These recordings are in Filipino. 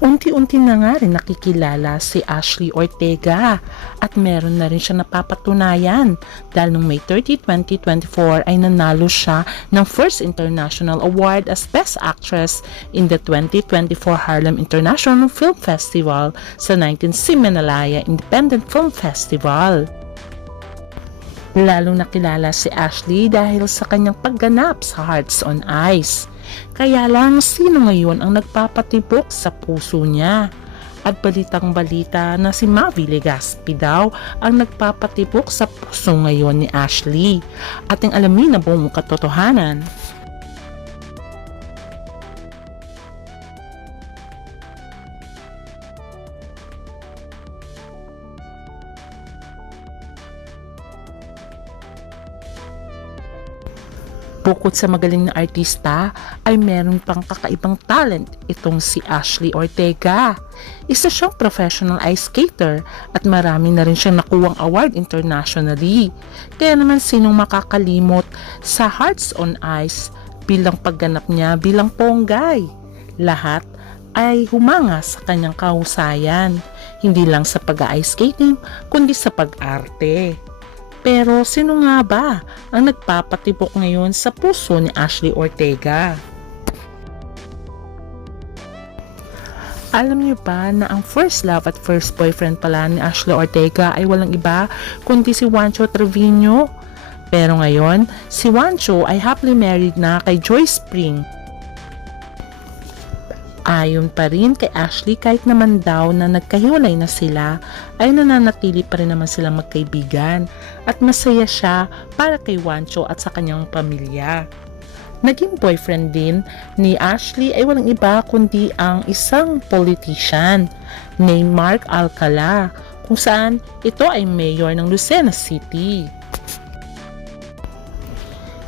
Unti-unti na nga rin nakikilala si Ashley Ortega at meron na rin siya napapatunayan dahil noong May 30, 2024 ay nanalo siya ng first international award as Best Actress in the 2024 Harlem International Film Festival sa 19th Simenalaya Independent Film Festival. Lalong nakilala si Ashley dahil sa kanyang pagganap sa Hearts on Ice. Kaya lang, sino ngayon ang nagpapatibok sa puso niya? At balitang-balita na si Mavi Legaspi daw ang nagpapatibok sa puso ngayon ni Ashley. Ating alamin na buong katotohanan. Bukod sa magaling na artista, ay meron pang kakaibang talent itong si Ashley Ortega. Isa siyang professional ice skater at marami na rin siyang nakuwang award internationally. Kaya naman sinong makakalimot sa Hearts on Ice bilang pagganap niya bilang ponggay. Lahat ay humanga sa kanyang kahusayan, hindi lang sa pag-ice skating kundi sa pag-arte. Pero sino nga ba ang nagpapatibok ngayon sa puso ni Ashley Ortega? Alam niyo ba na ang first love at first boyfriend pala ni Ashley Ortega ay walang iba kundi si Juancho Trevino? Pero ngayon, si Juancho ay happily married na kay Joyce Spring. Ayon pa rin kay Ashley, kahit naman daw na nagkahiwalay na sila, ay nananatili pa rin naman silang magkaibigan at masaya siya para kay Juancho at sa kanyang pamilya. Naging boyfriend din ni Ashley ay walang iba kundi ang isang politician named Mark Alcala, kung saan ito ay mayor ng Lucena City.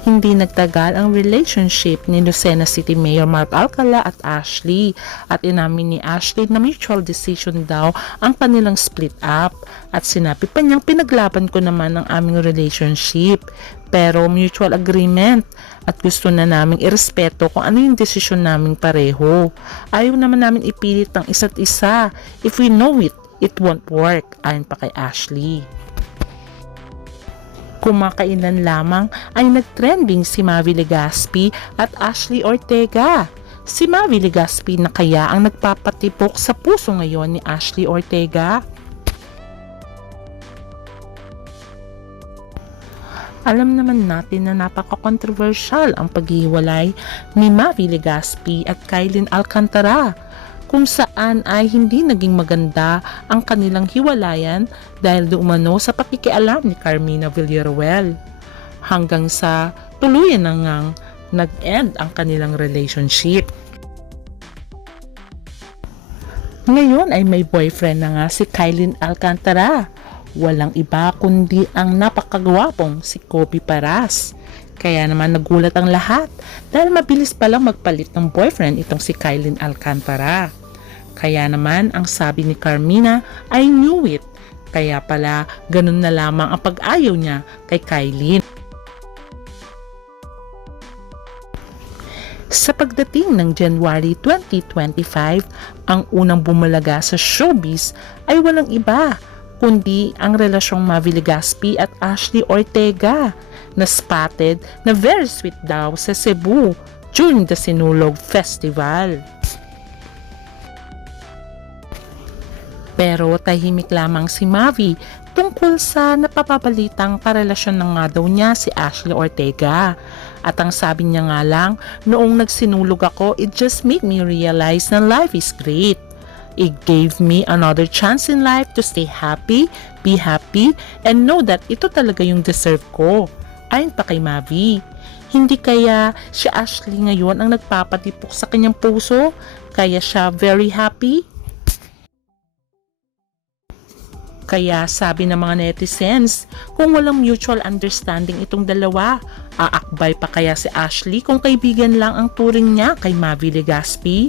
Hindi nagtagal ang relationship ni Lucena City Mayor Mark Alcala at Ashley at inamin ni Ashley na mutual decision daw ang kanilang split up at sinabi pa niyang pinaglaban ko naman ang aming relationship pero mutual agreement at gusto na naming irespeto kung ano yung desisyon naming pareho. Ayaw naman namin ipilit ang isa't isa. If we know it, it won't work, ayon pa kay Ashley. Kumakailan lamang ay nagtrending si Mavi Legaspi at Ashley Ortega. Si Mavi Legaspi na kaya ang nagpapatibok sa puso ngayon ni Ashley Ortega? Alam naman natin na napaka-controversial ang paghiwalay ni Mavi Legaspi at Kylene Alcantara, kung saan ay hindi naging maganda ang kanilang hiwalayan dahil umano sa pakikialam ni Carmina Villaruel. Hanggang sa tuluyan na ngang nag-end ang kanilang relationship. Ngayon ay may boyfriend na nga si Kylene Alcantara. Walang iba kundi ang napakagwapong si Kobe Paras. Kaya naman nagulat ang lahat dahil mabilis palang magpalit ng boyfriend itong si Kylene Alcantara. Kaya naman ang sabi ni Carmina, I knew it. Kaya pala ganun na lamang ang pag-ayaw niya kay Kylene. Sa pagdating ng January 2025, ang unang bumalaga sa showbiz ay walang iba kundi ang relasyong Mavi Legaspi at Ashley Ortega na spotted na very sweet daw sa Cebu during the Sinulog Festival. Pero tahimik lamang si Mavi tungkol sa napapabalitang karelasyon na nga daw niya si Ashley Ortega. At ang sabi niya nga lang, noong nagsinulog ako, it just made me realize na life is great. It gave me another chance in life to stay happy, be happy, and know that ito talaga yung deserve ko. Ayon pa kay Mavi. Hindi kaya si Ashley ngayon ang nagpapatipok sa kanyang puso? Kaya siya very happy? Kaya sabi ng mga netizens, kung walang mutual understanding itong dalawa, aakbay pa kaya si Ashley kung kaibigan lang ang turing niya kay Mavi Legaspi?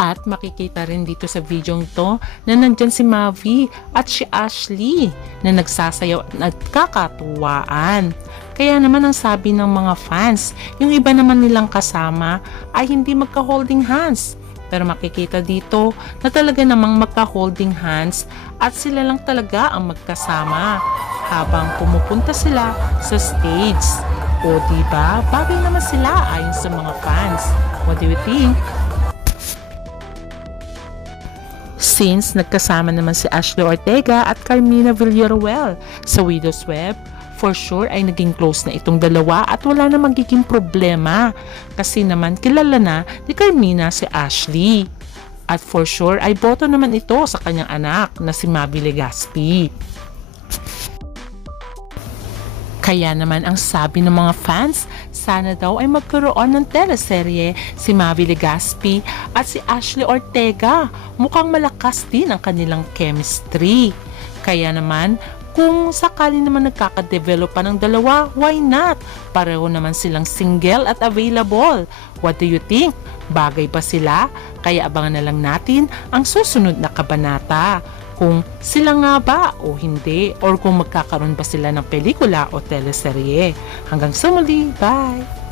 At makikita rin dito sa video to na nandyan si Mavi at si Ashley na nagsasayaw at nagkakatuwaan. Kaya naman ang sabi ng mga fans, yung iba naman nilang kasama ay hindi magka-holding hands. Pero makikita dito na talaga namang magka-holding hands at sila lang talaga ang magkasama habang pumupunta sila sa stage. O diba, bagay naman sila ayon sa mga fans. What do you think? Since nagkasama naman si Ashley Ortega at Carmina Villaruel sa Widow's Web, for sure ay naging close na itong dalawa at wala na magiging problema kasi naman kilala na ni Carmina si Ashley. At for sure ay boto naman ito sa kanyang anak na si Mavi Legaspi. Kaya naman ang sabi ng mga fans, sana daw ay magkaroon ng teleserye si Mavi Legaspi at si Ashley Ortega. Mukhang malakas din ang kanilang chemistry. Kaya naman, kung sakali naman nagkakadevelop pa ng dalawa, why not? Pareho naman silang single at available. What do you think? Bagay ba sila? Kaya abangan na lang natin ang susunod na kabanata. Kung sila nga ba o hindi, or kung magkakaroon ba sila ng pelikula o teleserye. Hanggang sa muli, bye!